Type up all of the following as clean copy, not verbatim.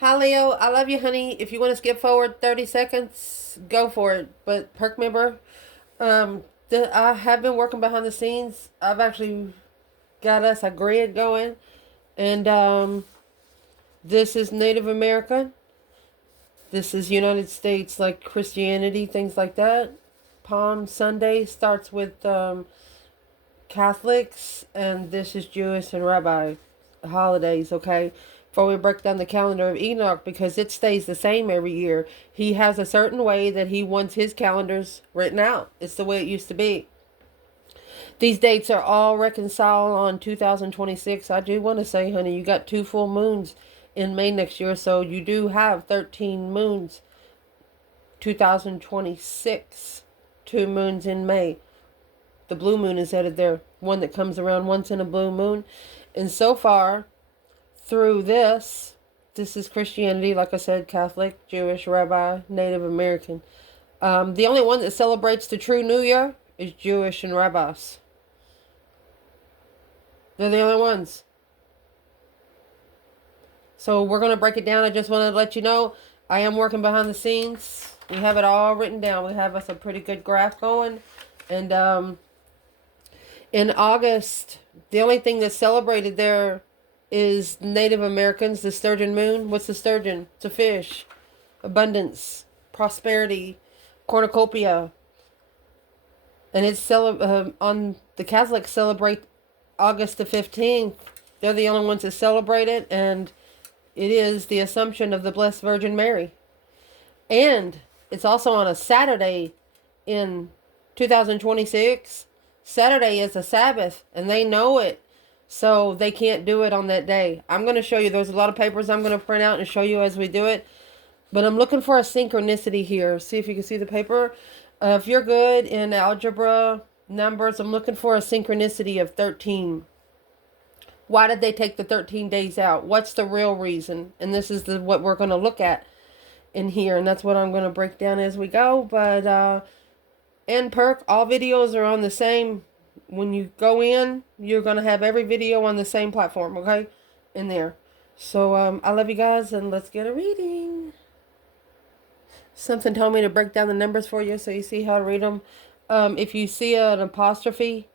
Hi, Leo. I love you, honey. If you want to skip forward 30 seconds, go for it. But perk member, I have been working behind the scenes. I've actually got us a grid going. And this is Native American. This is United States, like Christianity, things like that. Palm Sunday starts with Catholics, and this is Jewish and Rabbi holidays, okay? Before we break down the calendar of Enoch, because it stays the same every year, he has a certain way that he wants his calendars written out. It's the way it used to be. These dates are all reconciled on 2026. I do want to say, honey, you got 2 full moons in May next year, so you do have 13 moons, 2026. 2 moons in May. The blue moon is added there, one that comes around once in a blue moon. And so far, through this is Christianity, like I said, Catholic, Jewish, Rabbi, Native American. The only one that celebrates the true New Year is Jewish and Rabbis. They're the only ones. So we're going to break it down. I just want to let you know, I am working behind the scenes. We have it all written down. We have us a pretty good graph going. And in August, the only thing that's celebrated there is Native Americans, the sturgeon moon. What's the sturgeon? It's a fish. Abundance, prosperity, cornucopia. And it's on the Catholics celebrate August the 15th. They're the only ones that celebrate it, and it is the Assumption of the Blessed Virgin Mary. And it's also on a Saturday in 2026. Saturday is a Sabbath, and they know it. So they can't do it on that day. I'm going to show you. There's a lot of papers I'm going to print out and show you as we do it. But I'm looking for a synchronicity here. See if you can see the paper. If you're good in algebra, numbers, I'm looking for a synchronicity of 13. Why did they take the 13 days out? What's the real reason? And this is what we're going to look at in here. And that's what I'm going to break down as we go. But and perk, all videos are on the same. When you go in, you're going to have every video on the same platform, okay? In there. So I love you guys, and let's get a reading. Something told me to break down the numbers for you so you see how to read them. If you see an apostrophe,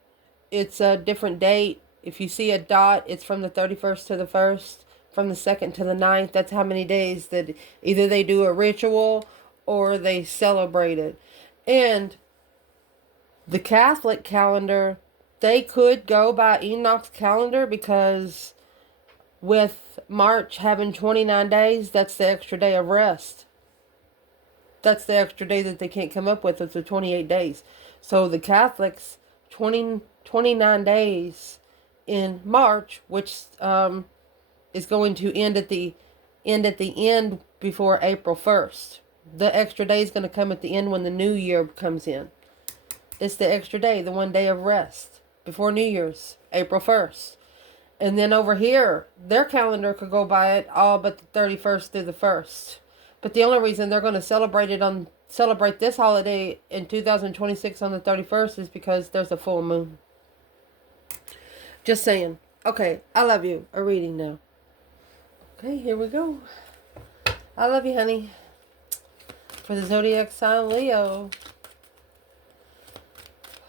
it's a different date. If you see a dot, it's from the 31st to the 1st, from the 2nd to the 9th. That's how many days that either they do a ritual or they celebrate it. And the Catholic calendar, they could go by Enoch's calendar, because with March having 29 days, that's the extra day of rest. That's the extra day that they can't come up with. It's the 28 days. So the Catholics, 29 days in March, which is going to end at the end before April 1st. The extra day is going to come at the end when the new year comes in. It's the extra day, the one day of rest before New Year's, April 1st. And then over here, their calendar could go by it all but the 31st through the 1st. But the only reason they're going to celebrate this holiday in 2026 on the 31st is because there's a full moon. Just saying. Okay, I love you. A reading now. Okay, here we go. I love you, honey. For the zodiac sign Leo.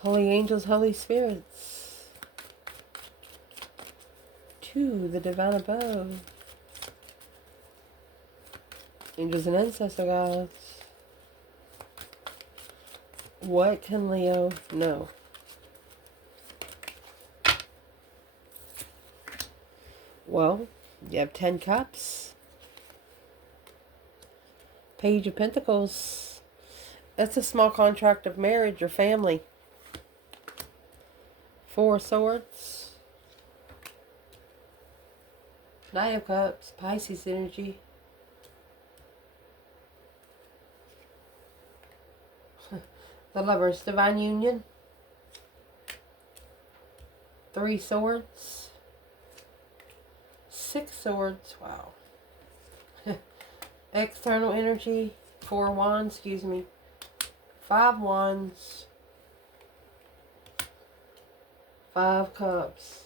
Holy angels, holy spirits. To the divine above. Angels and ancestor gods. What can Leo know? Well, you have 10 cups. Page of Pentacles. That's a small contract of marriage or family. 4 swords. Knight of Cups. Pisces energy. The Lovers, divine union. 3 swords. 6 swords. Wow. External energy. 4 wands, excuse me. 5 wands. 5 cups.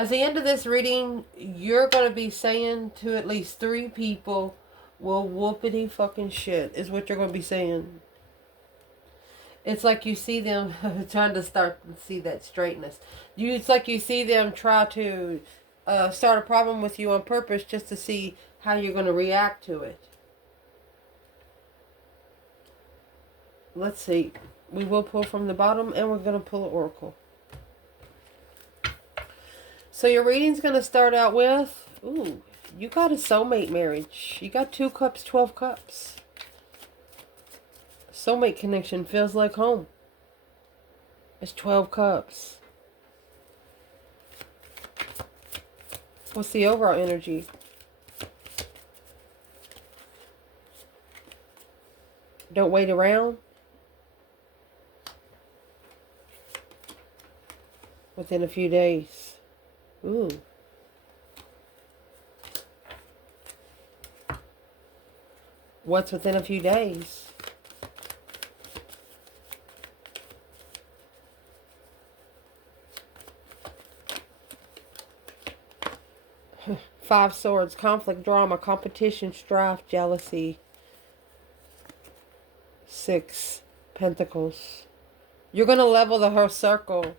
At the end of this reading, you're going to be saying to at least 3 people, well, whoopity fucking shit, is what you're going to be saying. It's like you see them trying to start to see that straightness. It's like you see them try to start a problem with you on purpose just to see how you're going to react to it. Let's see. We will pull from the bottom, and we're going to pull an oracle. So your reading's going to start out with, ooh, you got a soulmate marriage. You got 2 cups, 12 cups. Soulmate connection feels like home. It's 12 cups. What's the overall energy? Don't wait around. Within a few days. Ooh. What's within a few days? Five Swords, conflict, drama, competition, strife, jealousy. 6 Pentacles. You're going to level the whole circle.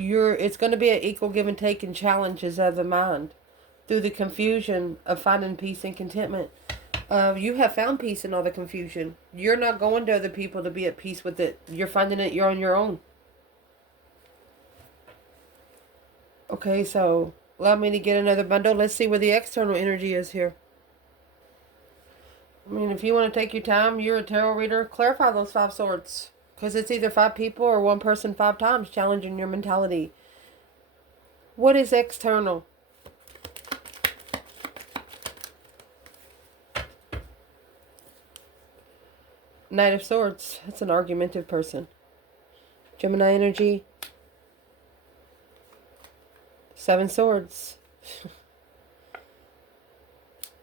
It's going to be an equal give and take in challenges of the mind through the confusion of finding peace and contentment. You have found peace in all the confusion. You're not going to other people to be at peace with it. You're finding it. You're on your own. Okay, so allow me to get another bundle. Let's see where the external energy is here. I mean, if you want to take your time, you're a tarot reader, clarify those 5 swords. Because it's either 5 people or 1 person 5 times challenging your mentality. What is external? Knight of Swords. That's an argumentative person. Gemini energy. 7 Swords.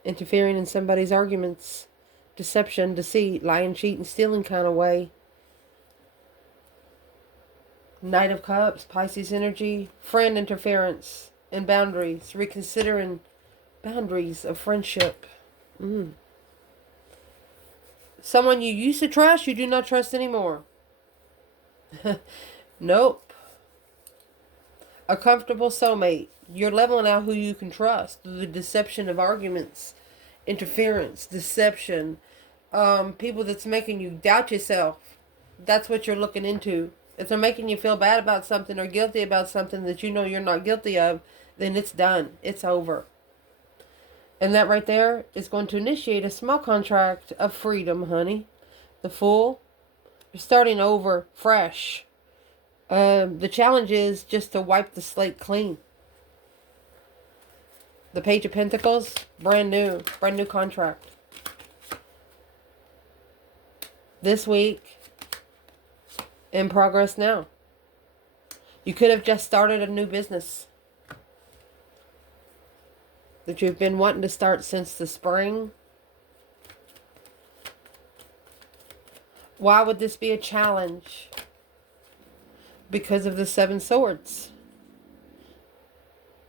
Interfering in somebody's arguments. Deception, deceit, lying, cheating, stealing kind of way. Knight of Cups, Pisces energy, friend interference and boundaries, reconsidering boundaries of friendship. Someone you used to trust, you do not trust anymore. Nope. A comfortable soulmate. You're leveling out who you can trust through the deception of arguments, interference, deception, people that's making you doubt yourself. That's what you're looking into. If they're making you feel bad about something or guilty about something that you know you're not guilty of, then it's done. It's over. And that right there is going to initiate a small contract of freedom, honey. The Fool. You're starting over fresh. The challenge is just to wipe the slate clean. The Page of Pentacles, brand new contract. This week, in progress now. You could have just started a new business that you've been wanting to start since the spring. Why would this be a challenge? Because of the 7 Swords.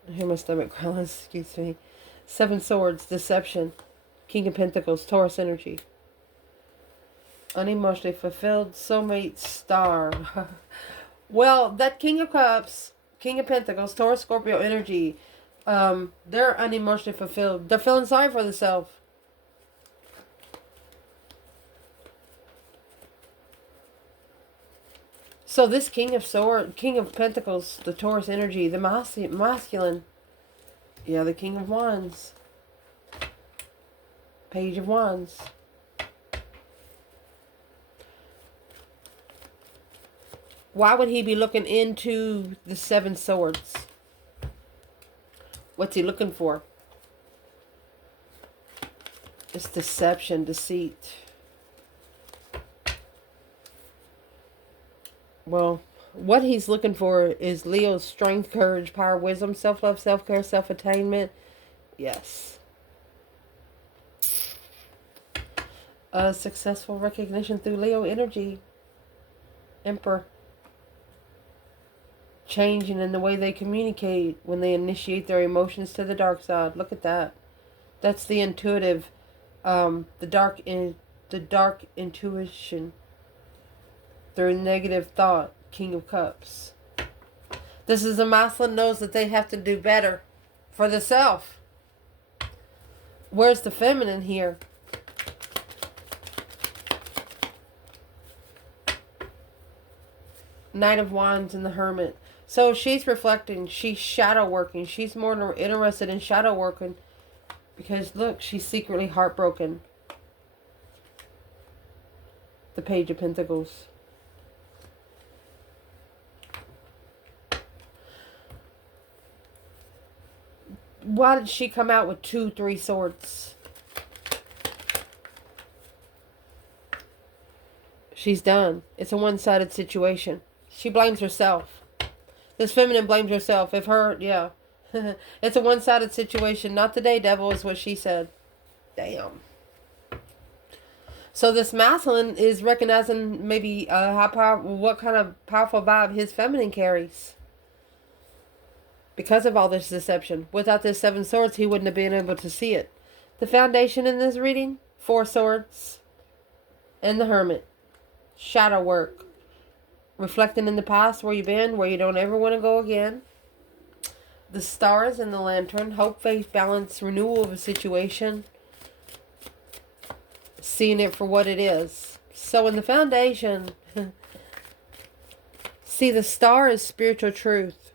I hear my stomach growling, excuse me. 7 Swords, deception. King of Pentacles, Taurus energy. Unemotionally fulfilled, soulmate, star. Well, that King of Cups, King of Pentacles, Taurus, Scorpio energy, they're unemotionally fulfilled. They're feeling sorry for themselves. So this King of Pentacles, the Taurus energy, the masculine, yeah, the King of Wands, Page of Wands. Why would he be looking into the 7 Swords? What's he looking for? It's deception, deceit. Well, what he's looking for is Leo's strength, courage, power, wisdom, self-love, self-care, self-attainment. Yes. A successful recognition through Leo energy. Emperor. changing in the way they communicate when they initiate their emotions to the dark side. Look at that. That's the intuitive, the dark intuition through negative thought. King of Cups. This is a masculine knows that they have to do better for the self. Where's the feminine here? Knight of Wands and the Hermit. So she's reflecting. She's shadow working. She's more interested in shadow working because look, she's secretly heartbroken. The Page of Pentacles. Why did she come out with 2, 3 swords? She's done. It's a one-sided situation. She blames herself. This feminine blames herself. If her, yeah. It's a one-sided situation. Not today, devil, is what she said. Damn. So this masculine is recognizing maybe what kind of powerful vibe his feminine carries. Because of all this deception. Without this 7 swords, he wouldn't have been able to see it. The foundation in this reading, 4 swords and the Hermit. Shadow work. Reflecting in the past, where you've been, where you don't ever want to go again. The stars and the lantern. Hope, faith, balance, renewal of a situation. Seeing it for what it is. So in the foundation, see, the star is spiritual truth.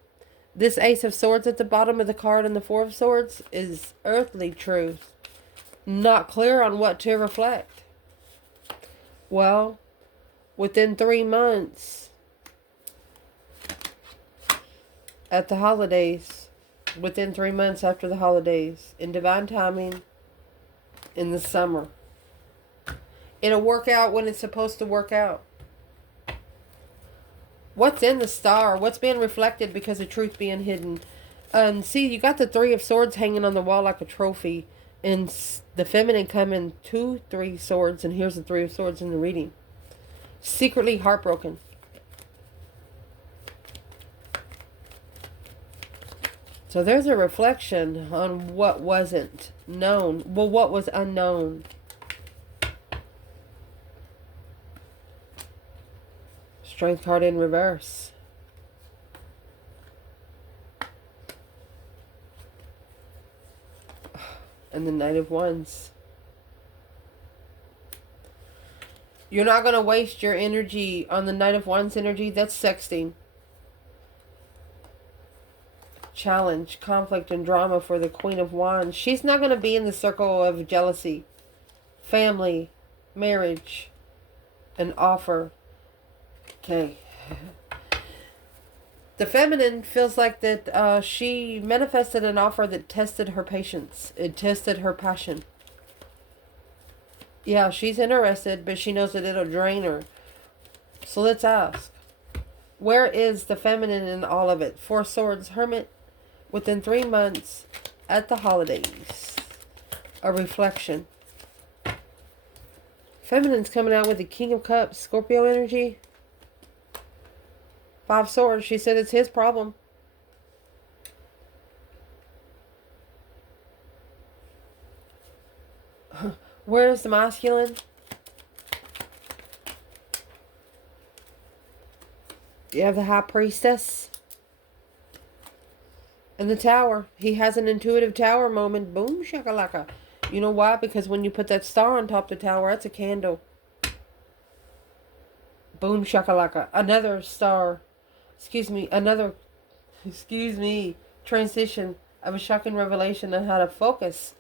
This Ace of Swords at the bottom of the card and the 4 of Swords is earthly truth. Not clear on what to reflect. Well, within 3 months, at the holidays, within 3 months after the holidays, in divine timing, in the summer, it'll work out when it's supposed to work out. What's in the star? What's being reflected because of truth being hidden? See, you got the 3 of Swords hanging on the wall like a trophy. And the feminine coming 2, 3 swords. And here's the 3 of Swords in the reading. Secretly heartbroken. So there's a reflection on what wasn't known. Well, what was unknown. Strength card in reverse. And the Knight of Wands. You're not going to waste your energy on the Knight of Wands energy. That's sexting. Challenge, conflict, and drama for the Queen of Wands. She's not going to be in the circle of jealousy. Family, marriage, an offer. Okay. The feminine feels like that she manifested an offer that tested her patience. It tested her passion. Yeah, she's interested, but she knows that it'll drain her. So let's ask. Where is the feminine in all of it? 4 swords, Hermit, within 3 months at the holidays. A reflection. Feminine's coming out with the King of Cups, Scorpio energy. 5 swords. She said it's his problem. Where is the masculine? You have the High Priestess. And the Tower. He has an intuitive Tower moment. Boom, shakalaka. You know why? Because when you put that star on top of the Tower, that's a candle. Boom, shakalaka. Another star. Transition of a shocking revelation on how to focus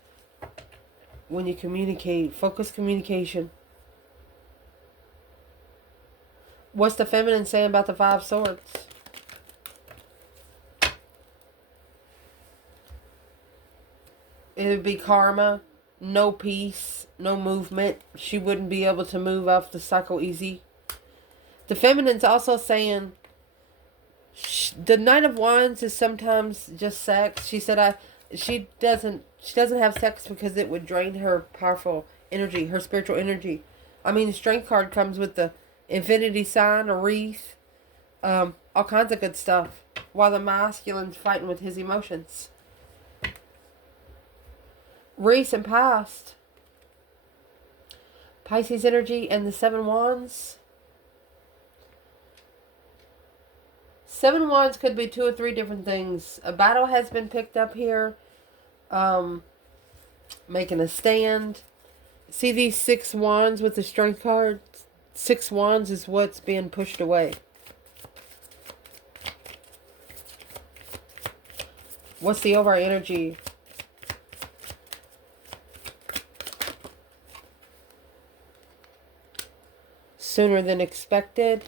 when you communicate. Focus communication. What's the feminine saying about the 5 swords? It would be karma, no peace, no movement. She wouldn't be able to move off the cycle easy. The feminine's also saying the Knight of Wands is sometimes just sex. She said she doesn't have sex because it would drain her powerful energy, her spiritual energy. I mean, the Strength card comes with the infinity sign, a wreath, all kinds of good stuff. while the masculine's fighting with his emotions. Recent past. Pisces energy and the 7 Wands. 7 Wands could be 2 or 3 different things. A battle has been picked up here. Making a stand. See these 6 Wands with the Strength card? 6 Wands is what's being pushed away. What's the overall energy? Sooner than expected.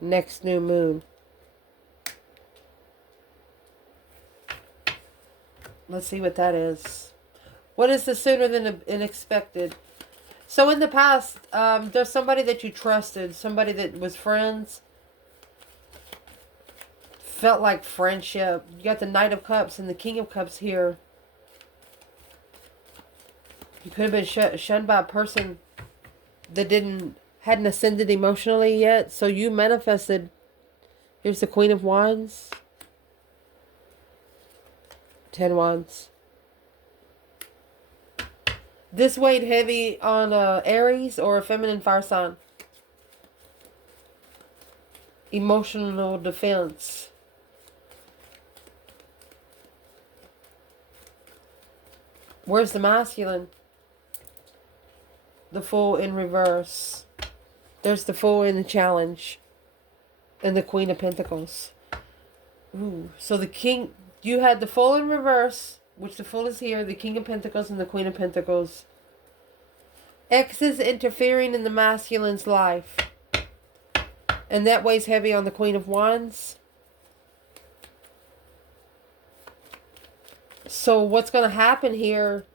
Next new moon. Let's see what that is. What is the sooner than expected? So in the past, there's somebody that you trusted. Somebody that was friends. Felt like friendship. You got the Knight of Cups and the King of Cups here. You could have been shunned by a person that hadn't ascended emotionally yet. So you manifested. Here's the Queen of Wands. 10 Wands. This weighed heavy on Aries or a feminine fire sign. Emotional defense. Where's the masculine? The Fool in reverse. There's the Fool in the challenge. And the Queen of Pentacles. Ooh. So the King... You had the Fool in reverse, which the Fool is here, the King of Pentacles and the Queen of Pentacles. Exes interfering in the masculine's life. And that weighs heavy on the Queen of Wands. So what's going to happen here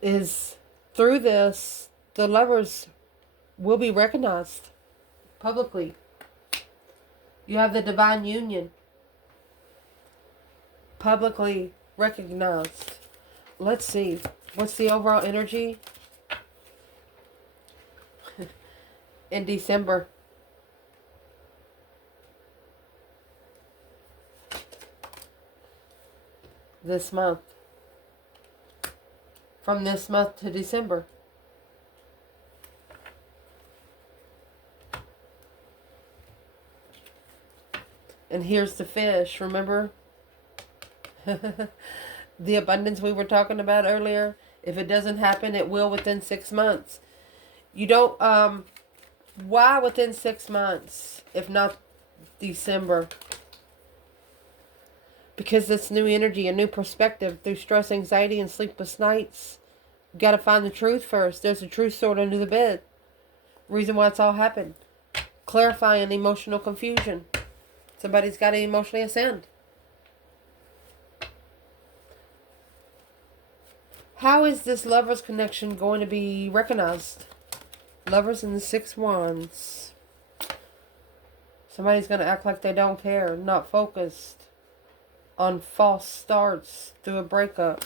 is through this, the lovers will be recognized publicly. You have the divine union. Publicly recognized. Let's see. What's the overall energy? In December. This month. From this month to December. And here's the fish, remember? The abundance we were talking about earlier. If it doesn't happen, it will within 6 months. You don't, why within 6 months, if not December? Because this new energy, a new perspective through stress, anxiety, and sleepless nights. You got to find the truth first. There's a truth sword under the bed. Reason why it's all happened. Clarifying emotional confusion. Somebody's got to emotionally ascend. How is this lover's connection going to be recognized? Lovers in the 6 Wands. Somebody's going to act like they don't care. Not focused on false starts through a breakup.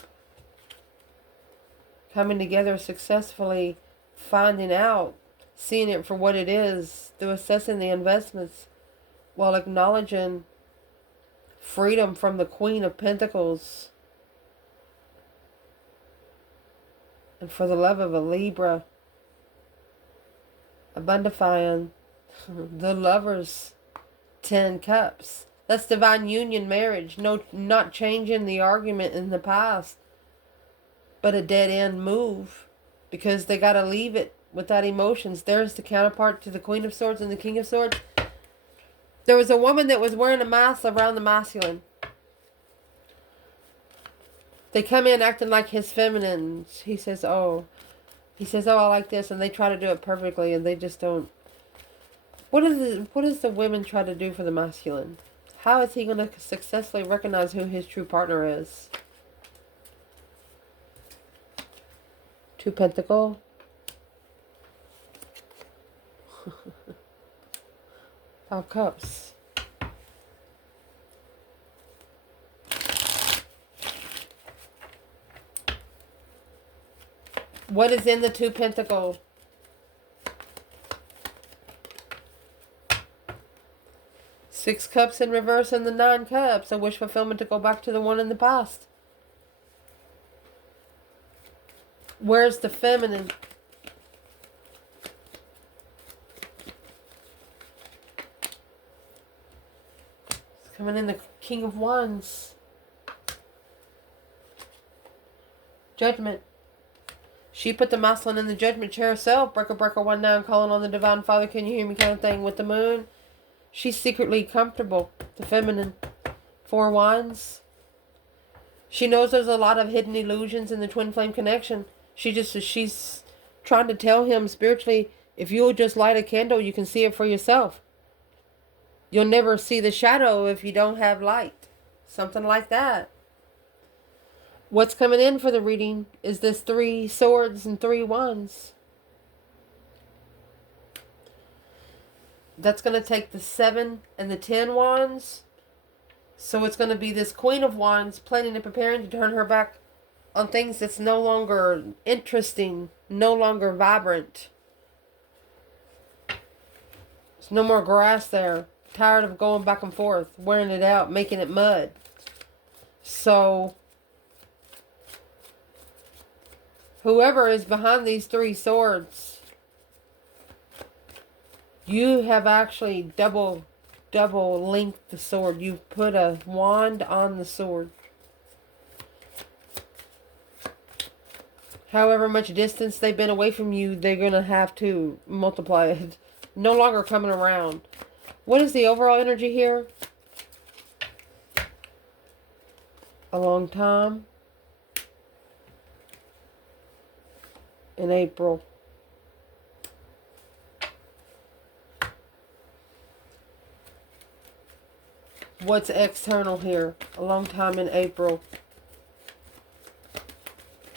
Coming together successfully. Finding out. Seeing it for what it is. Through assessing the investments. While acknowledging freedom from the Queen of Pentacles. And for the love of a Libra, abundifying the lovers, 10 cups. That's divine union, marriage. No, not changing the argument in the past, but a dead end move because they got to leave it without emotions. There's the counterpart to the Queen of Swords and the King of Swords. There was a woman that was wearing a mask around the masculine. They come in acting like his feminine. He says, oh, I like this. And they try to do it perfectly. And they just don't. What does the women try to do for the masculine? How is he going to successfully recognize who his true partner is? 2 Pentacle. Five Cups. What is in the 2 Pentacles? Six Cups in reverse and the Nine Cups. A wish fulfillment to go back to the one in the past. Where's the feminine? It's coming in the King of Wands. Judgment. She put the masculine in the judgment chair herself. Breaker, breaker, 1-9, calling on the divine father. Can you hear me kind of thing with the moon. She's secretly comfortable. The feminine. 4 Wands. She knows there's a lot of hidden illusions in the twin flame connection. She's trying to tell him spiritually, if you'll just light a candle, you can see it for yourself. You'll never see the shadow if you don't have light. Something like that. What's coming in for the reading is this 3 Swords and 3 Wands. That's going to take the 7 and the 10 Wands. So it's going to be this Queen of Wands planning and preparing to turn her back on things that's no longer interesting, no longer vibrant. There's no more grass there. Tired of going back and forth, wearing it out, making it mud. So whoever is behind these 3 swords, you have actually double linked the sword. You've put a wand on the sword. However much distance they've been away from you, they're going to have to multiply it. No longer coming around. What is the overall energy here? A long time. In April. What's external here? A long time in April.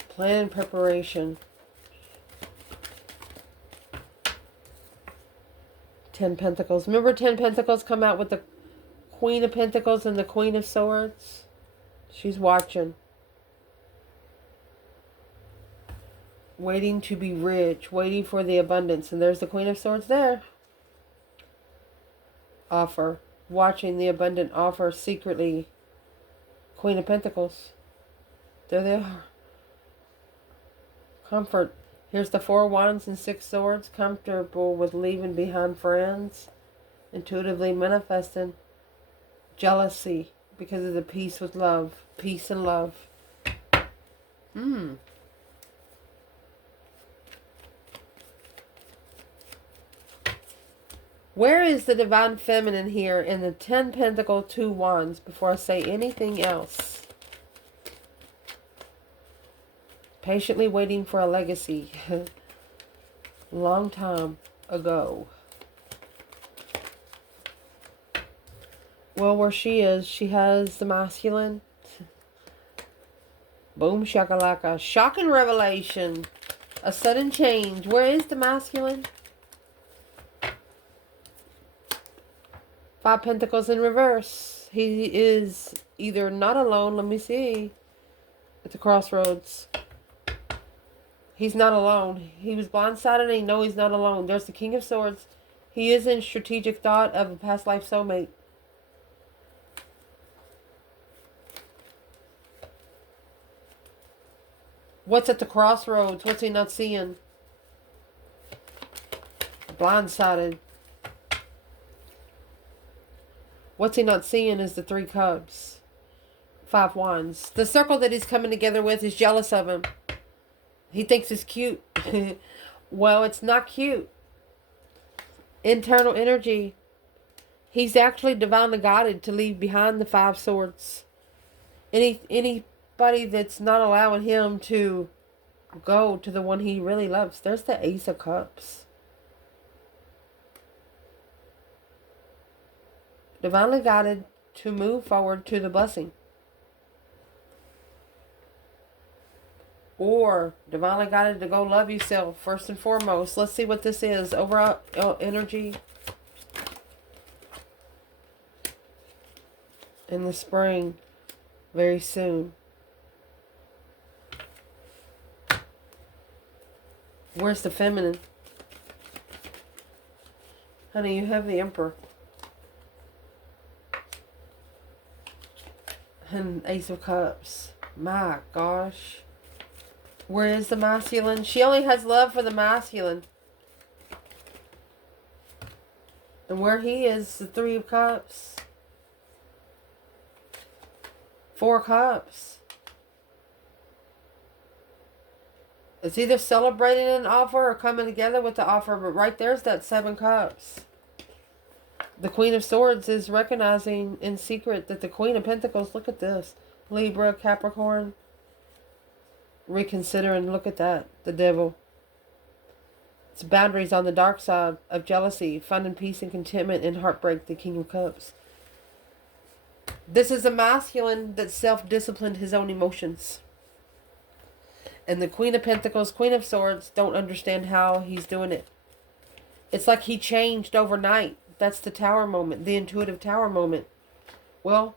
Plan and preparation. 10 Pentacles. Remember 10 Pentacles come out with the Queen of Pentacles and the Queen of Swords? She's watching. Waiting to be rich. Waiting for the abundance. And there's the Queen of Swords there. Offer. Watching the abundant offer secretly. Queen of Pentacles. There they are. Comfort. Here's the 4 Wands and 6 Swords. Comfortable with leaving behind friends. Intuitively manifesting. Jealousy. Because of the peace with love. Peace and love. Where is the Divine Feminine here in the 10 Pentacle 2 Wands before I say anything else? Patiently waiting for a legacy. Long time ago. Well, where she is, she has the masculine. Boom shakalaka. Shocking revelation. A sudden change. Where is the masculine? 5 Pentacles in reverse. He is either not alone. Let me see. At the crossroads. He's not alone. He was blindsided and he knows he's not alone. There's the King of Swords. He is in strategic thought of a past life soulmate. What's at the crossroads? What's he not seeing? Blindsided. What's he not seeing is the 3 Cups. 5 Wands. The circle that he's coming together with is jealous of him. He thinks it's cute. Well, it's not cute. Internal energy. He's actually divinely guided to leave behind the 5 Swords. Anybody that's not allowing him to go to the one he really loves. There's the Ace of Cups. Divinely guided to move forward to the blessing. Or divinely guided to go love yourself first and foremost. Let's see what this is. Overall energy in the spring. Very soon. Where's the feminine? Honey, you have the Emperor. And Ace of Cups. My gosh. Where is the masculine? She only has love for the masculine. And where he is, the Three of Cups. Four Cups. It's either celebrating an offer or coming together with the offer. But right there's that Seven Cups. The Queen of Swords is recognizing in secret that the Queen of Pentacles, look at this. Libra, Capricorn. Reconsider and look at that. The Devil. It's boundaries on the dark side of jealousy, finding peace and contentment in heartbreak, the King of Cups. This is a masculine that self-disciplined his own emotions. And the Queen of Pentacles, Queen of Swords, don't understand how he's doing it. It's like he changed overnight. That's the Tower moment, the intuitive Tower moment. Well,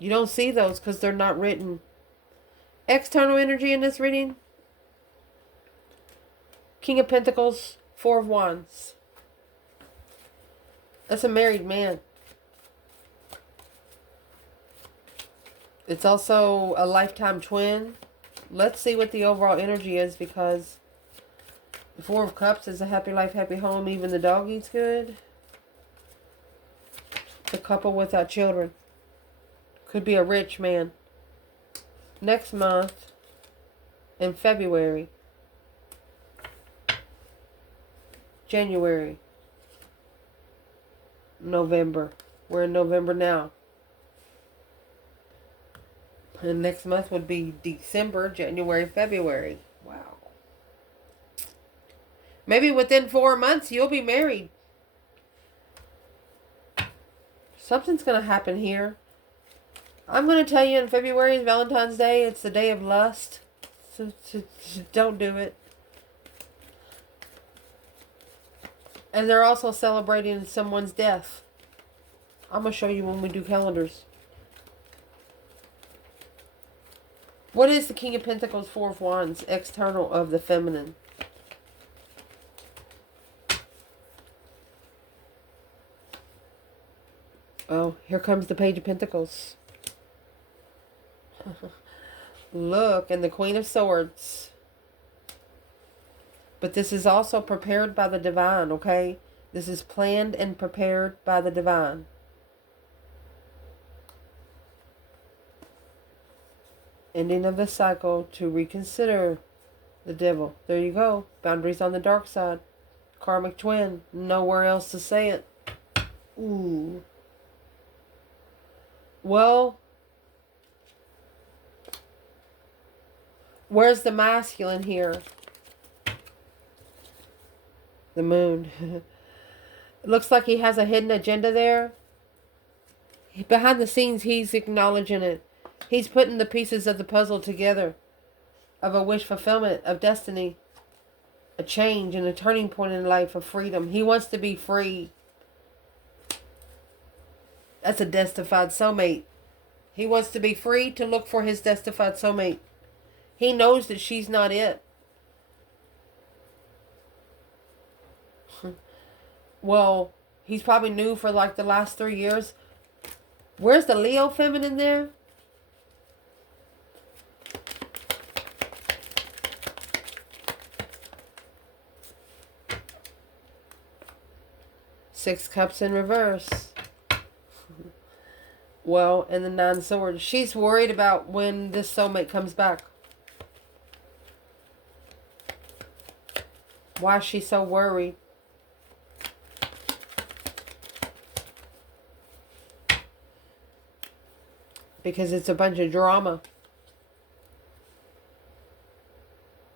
you don't see those because they're not written. External energy in this reading. King of Pentacles, Four of Wands. That's a married man. It's also a lifetime twin. Let's see what the overall energy is, because the Four of Cups is a happy life, happy home. Even the dog eats good. The couple without children. Could be a rich man. Next month, in February, January, November. We're in November now. And next month would be December, January, February. Wow. Maybe within 4 months you'll be married. Something's going to happen here. I'm going to tell you, in February is Valentine's Day. It's the day of lust. So don't do it. And they're also celebrating someone's death. I'm going to show you when we do calendars. What is the King of Pentacles, Four of Wands, external of the feminine? Oh, here comes the Page of Pentacles. Look, and the Queen of Swords. But this is also prepared by the divine, okay? This is planned and prepared by the divine. Ending of the cycle to reconsider the Devil. There you go. Boundaries on the dark side. Karmic twin. Nowhere else to say it. Ooh. Well, where's the masculine here? The Moon. It looks like he has a hidden agenda there. Behind the scenes, he's acknowledging it. He's putting the pieces of the puzzle together. Of a wish fulfillment, of destiny. A change and a turning point in life, of freedom. He wants to be free. That's a destined soulmate. He wants to be free to look for his destined soulmate. He knows that she's not it. Well, he's probably new for like the last 3 years. Where's the Leo feminine there? Six Cups in reverse. Well, and the Nine Swords. She's worried about when this soulmate comes back. Why is she so worried? Because it's a bunch of drama.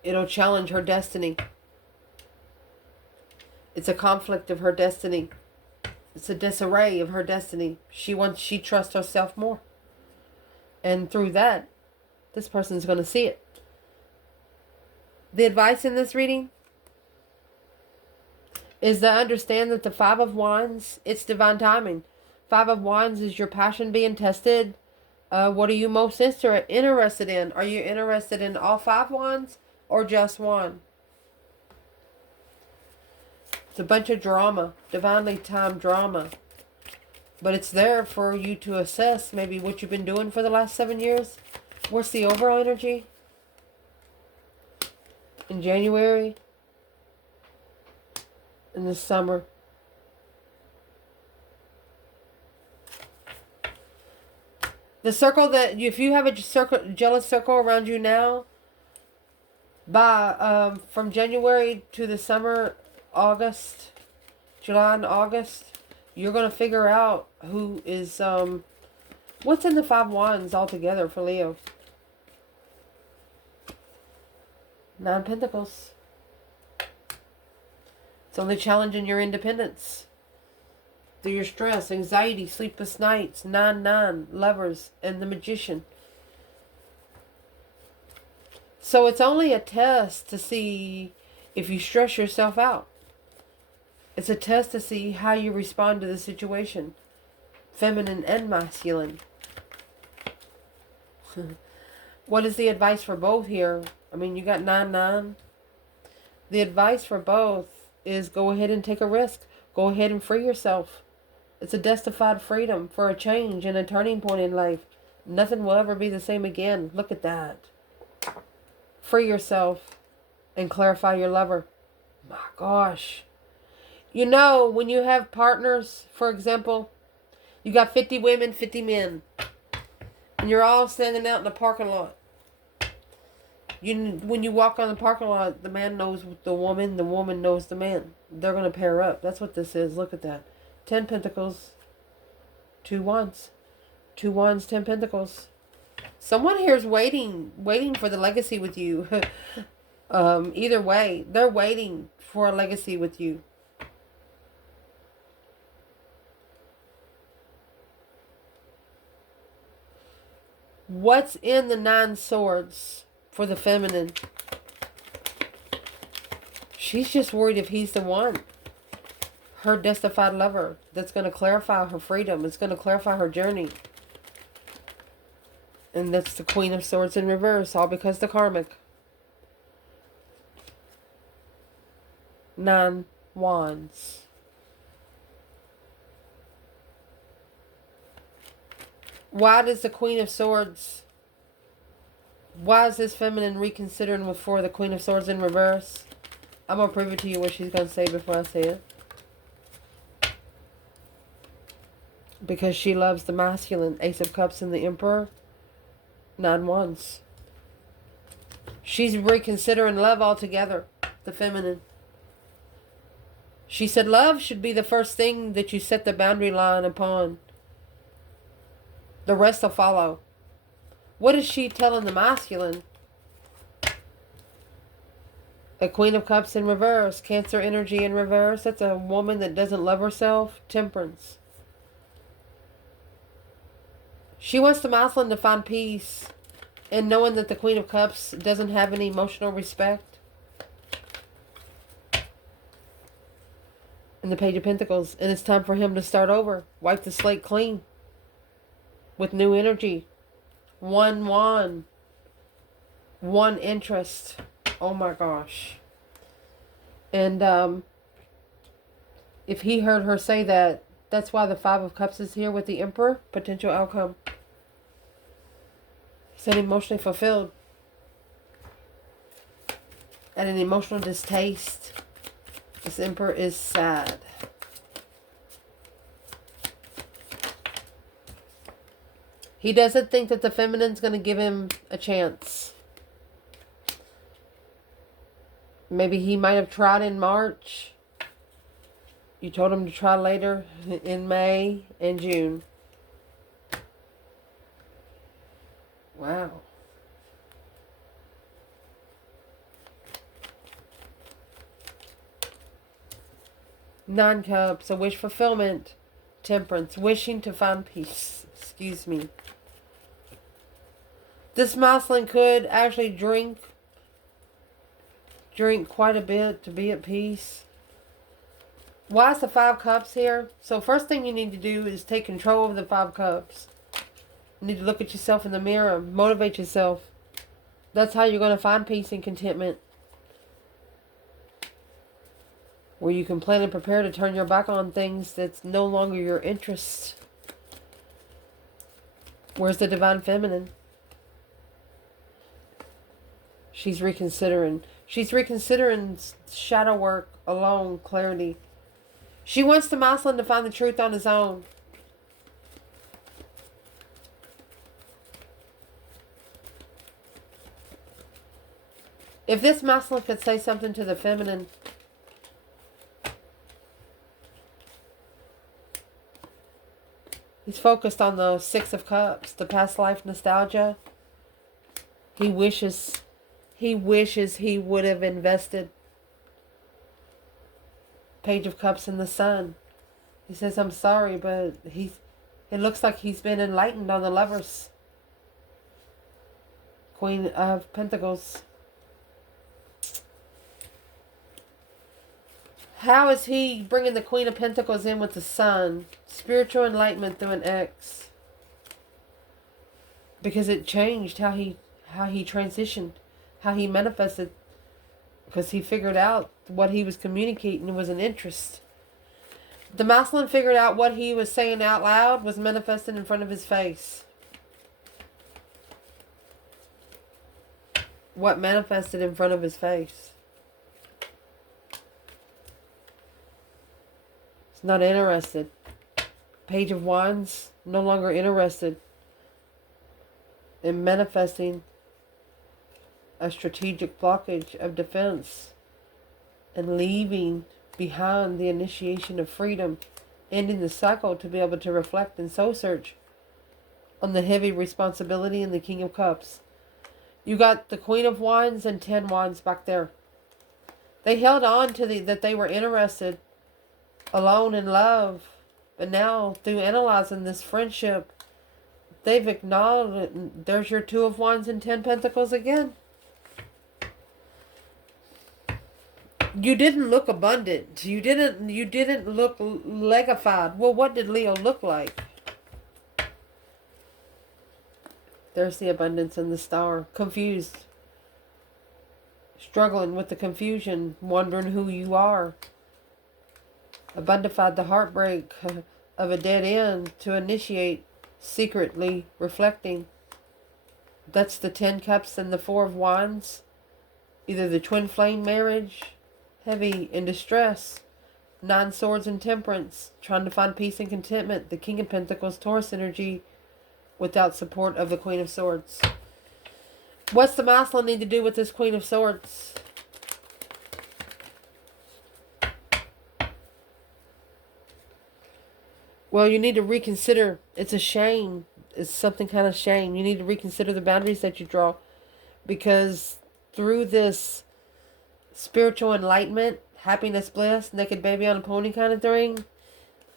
It'll challenge her destiny. It's a conflict of her destiny. It's a disarray of her destiny. She trusts herself more. And through that, this person's going to see it. The advice in this reading is to understand that the Five of Wands, it's divine timing. Five of Wands is your passion being tested. What are you most interested in? Are you interested in all five wands or just one? It's a bunch of drama. Divinely timed drama. But it's there for you to assess maybe what you've been doing for the last 7 years. What's the overall energy? In January. In the summer. The circle that, if you have a jealous circle around you now, from January to the summer, August, July and August, you're going to figure out who is, what's in the 5 wands altogether for Leo? 9 pentacles. It's only challenging your independence. Through your stress, anxiety, sleepless nights, 9-9, lovers, and the magician. So it's only a test to see if you stress yourself out. It's a test to see how you respond to the situation. Feminine and masculine. What is the advice for both here? I mean, you got 9-9. The advice for both is go ahead and take a risk. Go ahead and free yourself. It's a justified freedom for a change and a turning point in life. Nothing will ever be the same again. Look at that. Free yourself and clarify your lover. My gosh. You know, when you have partners, for example, you got 50 women, 50 men. And you're all standing out in the parking lot. When you walk on the parking lot, the man knows the woman knows the man. They're going to pair up. That's what this is. Look at that. 10 pentacles, 2 wands. 2 wands, 10 pentacles. Someone here is waiting for the legacy with you. Either way, they're waiting for a legacy with you. What's in the 9 swords for the feminine? She's just worried if he's the one. Her justified lover that's going to clarify her freedom. It's going to clarify her journey. And that's the Queen of Swords in reverse. All because the karmic. 9 wands. Why does the Queen of Swords... Why is this feminine reconsidering for the Queen of Swords in reverse? I'm going to prove it to you what she's going to say before I say it. Because she loves the masculine. Ace of Cups and the Emperor. 9 wands. She's reconsidering love altogether. The feminine. She said love should be the first thing that you set the boundary line upon. The rest will follow. What is she telling the masculine? A Queen of Cups in reverse. Cancer energy in reverse. That's a woman that doesn't love herself. Temperance. She wants the masculine to find peace. And knowing that the Queen of Cups doesn't have any emotional respect. And the Page of Pentacles. And it's time for him to start over. Wipe the slate clean. With new energy. 1 wand. 1 interest. Oh my gosh. And if he heard her say that, that's why the 5 of Cups is here with the Emperor. Potential outcome. He's emotionally fulfilled. At an emotional distaste. This Emperor is sad. He doesn't think that the feminine's going to give him a chance. Maybe he might have tried in March. You told him to try later in May and June. Wow. Nine Cups, a wish fulfillment. Temperance, wishing to find peace. Excuse me. This masculine could actually drink quite a bit to be at peace. Why is the 5 Cups here? So first thing you need to do is take control of the 5 Cups. You need to look at yourself in the mirror. Motivate yourself. That's how you're going to find peace and contentment. Where you can plan and prepare to turn your back on things that's no longer your interest. Where's the divine feminine? She's reconsidering. She's reconsidering shadow work, alone, clarity. She wants the masculine to find the truth on his own. If this masculine could say something to the feminine, he's focused on the Six of Cups, the past life nostalgia. He wishes he would have invested. Page of Cups in the Sun. He says, I'm sorry, but it looks like he's been enlightened on the Lovers. Queen of Pentacles. How is he bringing the Queen of Pentacles in with the Sun? Spiritual enlightenment through an X. Because it changed how he transitioned, how he manifested. Because he figured out what he was communicating was an interest. The masculine figured out what he was saying out loud was manifested in front of his face. What manifested in front of his face? He's not interested. Page of Wands, no longer interested in manifesting a strategic blockage of defense and leaving behind the initiation of freedom, ending the cycle to be able to reflect and soul search on the heavy responsibility in the King of Cups. You got the Queen of Wands and 10 Wands back there. They held on to that they were interested, alone in love, but now through analyzing this friendship, they've acknowledged. There's your Two of Wands and 10 Pentacles again. You didn't look abundant. You didn't look legified. Well, what did Leo look like? There's the abundance in the Star. Confused. Struggling with the confusion. Wondering who you are. Abundified the heartbreak of a dead end to initiate. Secretly reflecting. That's the 10 Cups and the 4 of Wands. Either the twin flame marriage. Heavy in distress. 9 Swords and Temperance. Trying to find peace and contentment. The King of Pentacles, Taurus energy. Without support of the Queen of Swords. What's the masculine need to do with this Queen of Swords? Well, you need to reconsider. It's a shame. It's something kind of shame. You need to reconsider the boundaries that you draw. Because through this spiritual enlightenment, happiness, bliss, naked baby on a pony kind of thing,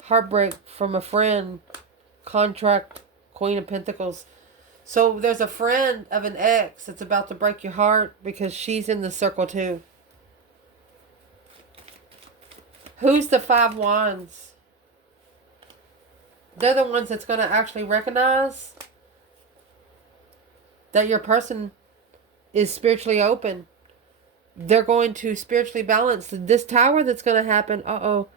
heartbreak from a friend, contract, Queen of Pentacles. So there's a friend of an ex that's about to break your heart because she's in the circle too. Who's the 5 Wands? They're the ones that's going to actually recognize that your person is spiritually open. They're going to spiritually balance. This tower that's going to happen, got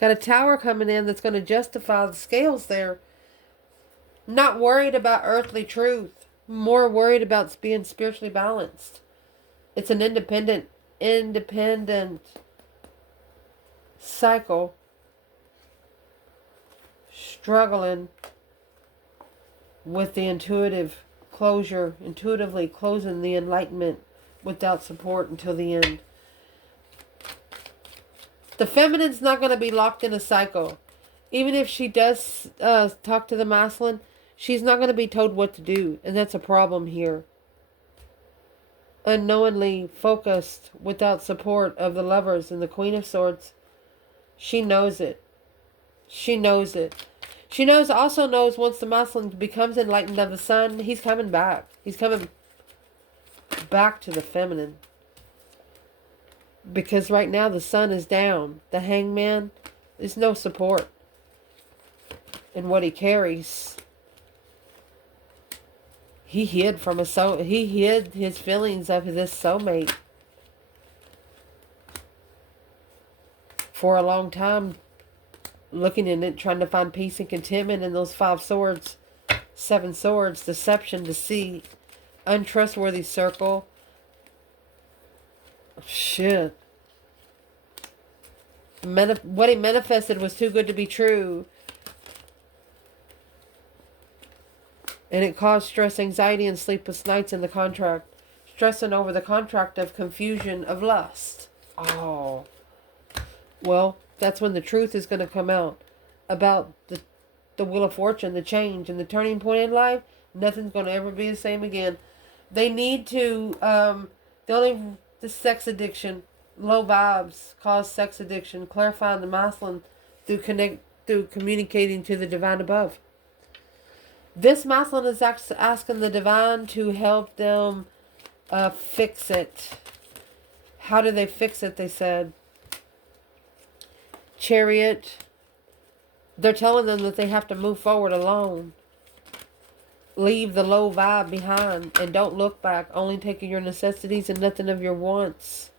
a tower coming in that's going to justify the scales there. Not worried about earthly truth. More worried about being spiritually balanced. It's an independent cycle. Struggling with the intuitive closure. Intuitively closing the enlightenment without support until the end. The feminine's not going to be locked in a cycle. Even if she does talk to the masculine, she's not going to be told what to do. And that's a problem here. Unknowingly focused without support of the Lovers and the Queen of Swords. She knows it. She knows it. She also knows once the masculine becomes enlightened of the Sun, he's coming back. He's coming back to the feminine. Because right now the Sun is down. The Hangman, there's no support in what he carries. He hid his feelings of this soulmate for a long time, looking in it, trying to find peace and contentment in those 5 swords. Seven Swords, deception, deceit, untrustworthy circle. Shit. What he manifested was too good to be true. And it caused stress, anxiety, and sleepless nights in the contract. Stressing over the contract of confusion of lust. Oh. Well, that's when the truth is going to come out about the Wheel of Fortune, the change, and the turning point in life. Nothing's going to ever be the same again. They need to, the sex addiction, low vibes cause sex addiction, clarifying the masculine through communicating to the divine above. This masculine is asking the divine to help them fix it. How do they fix it, they said? Chariot. They're telling them that they have to move forward alone. Leave the low vibe behind and don't look back, only taking your necessities and nothing of your wants.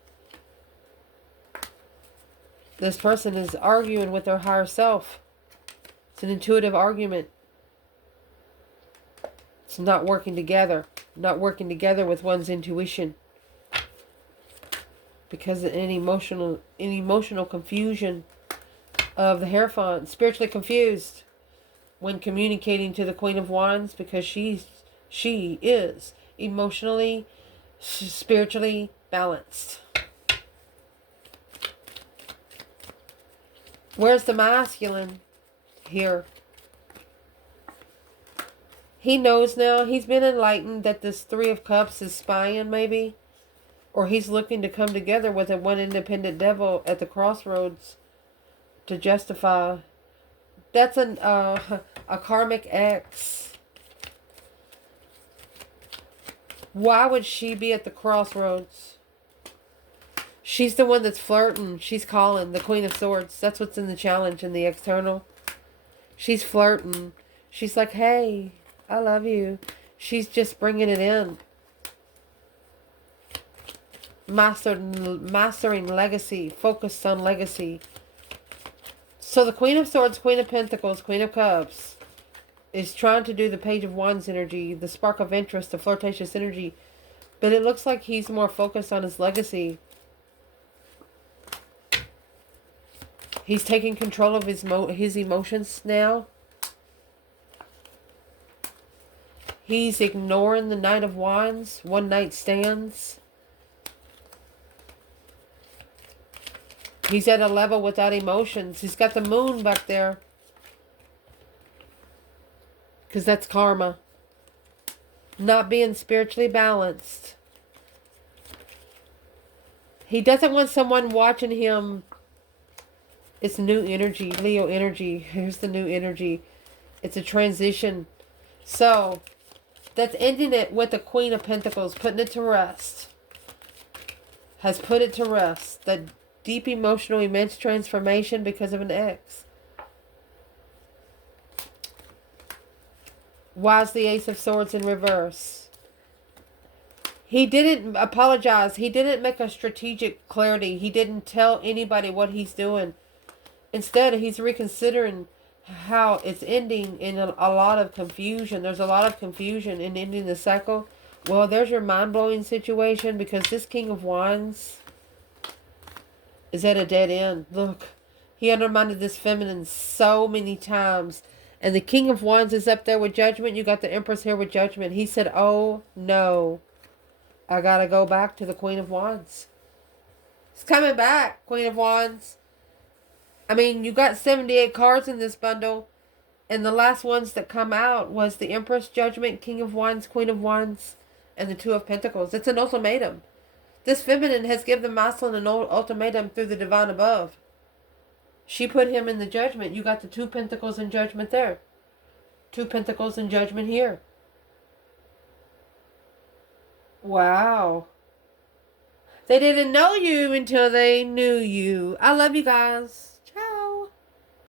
This person is arguing with their higher self. It's an intuitive argument. It's not working together. Not working together with one's intuition. Because of any emotional confusion of the Hierophant. Spiritually confused when communicating to the Queen of Wands, because she is emotionally, spiritually balanced. Where's the masculine here? He knows now. He's been enlightened that this Three of Cups is spying, maybe. Or he's looking to come together with a one independent devil at the crossroads to justify. That's a karmic ex. Why would she be at the crossroads? She's the one that's flirting. She's calling the Queen of Swords. That's what's in the challenge in the external. She's flirting. She's like, hey, I love you. She's just bringing it in. Mastering legacy. Focused on legacy. So the Queen of Swords, Queen of Pentacles, Queen of Cups is trying to do the Page of Wands energy, the spark of interest, the flirtatious energy. But it looks like he's more focused on his legacy. He's taking control of his emotions now. He's ignoring the Knight of Wands, one night stands. He's at a level without emotions. He's got the moon back there. Because that's karma. Not being spiritually balanced. He doesn't want someone watching him. It's new energy. Leo energy. Here's the new energy. It's a transition. So, that's ending it with the Queen of Pentacles. Putting it to rest. Has put it to rest. That deep emotional immense transformation because of an ex. Why is the Ace of Swords in reverse? He didn't apologize. He didn't make a strategic clarity. He didn't tell anybody what he's doing. Instead, he's reconsidering how it's ending in a lot of confusion. There's a lot of confusion in ending the cycle. Well, there's your mind-blowing situation, because this King of Wands is at a dead end. Look, he undermined this feminine so many times. And the King of Wands is up there with Judgment. You got the Empress here with Judgment. He said, oh, no. I got to go back to the Queen of Wands. It's coming back, Queen of Wands. I mean, you got 78 cards in this bundle. And the last ones that come out was the Empress, Judgment, King of Wands, Queen of Wands, and the Two of Pentacles. It's an ultimatum. This feminine has given the masculine an ultimatum through the divine above. She put him in the Judgment. You got the Two Pentacles in Judgment there. Two Pentacles in Judgment here. Wow. They didn't know you until they knew you. I love you guys.